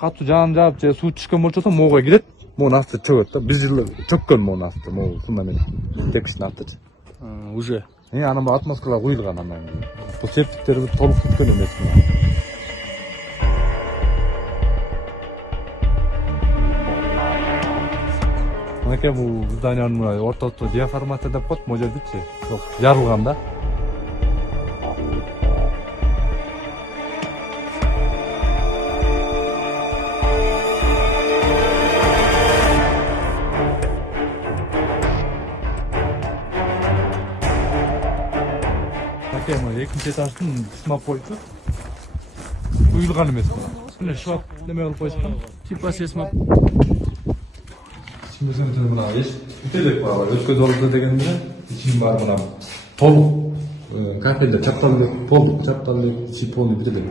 катуу жаан жаап же суу түшкөн болчосо могуга кирет. Могунун асты чөгөт да. Бир жыл чөккөн могунун асты. Могу суу менен текстин астычы. Уже. Анан бул атмосферага куюлган анан. Бул септиктерди толук бүткөн эмес. Мынакей бул зданиянын ортосу деформация деп коет, могу жердичи. Жок, жарылган да. Экинчи этаждын смапойчу куюлган эмес мына. Мына шваб неме болуп койсун. Типа сесмап. Ичинде мына эч бүтелек бар. Өткөз болду дегенде ичин бар мына толук кафеде чапталып, пол чапталып, сипону бүтелек.